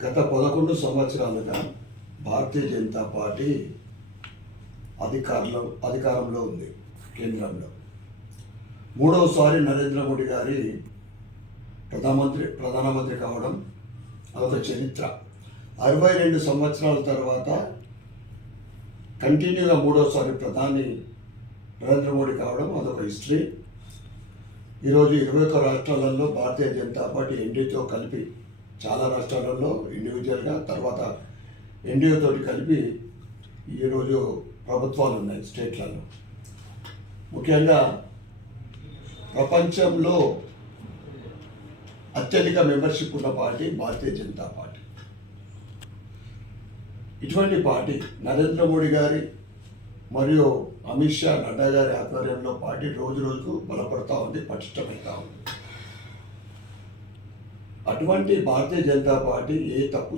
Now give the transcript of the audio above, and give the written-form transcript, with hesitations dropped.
గత 11 సంవత్సరాలుగా భారతీయ జనతా పార్టీ అధికారంలో ఉంది కేంద్రంలో. మూడవసారి నరేంద్ర మోడీ గారి ప్రధానమంత్రి కావడం అదొక చరిత్ర. 62 సంవత్సరాల తర్వాత కంటిన్యూగా మూడవసారి ప్రధాని నరేంద్ర మోడీ కావడం అదొక హిస్టరీ. ఈరోజు 21 రాష్ట్రాలలో భారతీయ జనతా పార్టీ ఎన్డీఏతో కలిపి, చాలా రాష్ట్రాలలో ఇండివిజువల్గా, తర్వాత ఎన్డీఏతో కలిపి ఈరోజు ప్రభుత్వాలు ఉన్నాయి స్టేట్లలో. ముఖ్యంగా ప్రపంచంలో అత్యధిక మెంబర్షిప్ ఉన్న పార్టీ భారతీయ జనతా పార్టీ. ఇటువంటి పార్టీ నరేంద్ర మోడీ గారి మరియు అమిత్ షా, నడ్డా గారి ఆధ్వర్యంలో పార్టీ రోజు రోజుకు బలపడుతూ ఉంది, పటిష్టమవుతూ ఉంది. అటువంటి భారతీయ జనతా పార్టీ ఏ తప్పు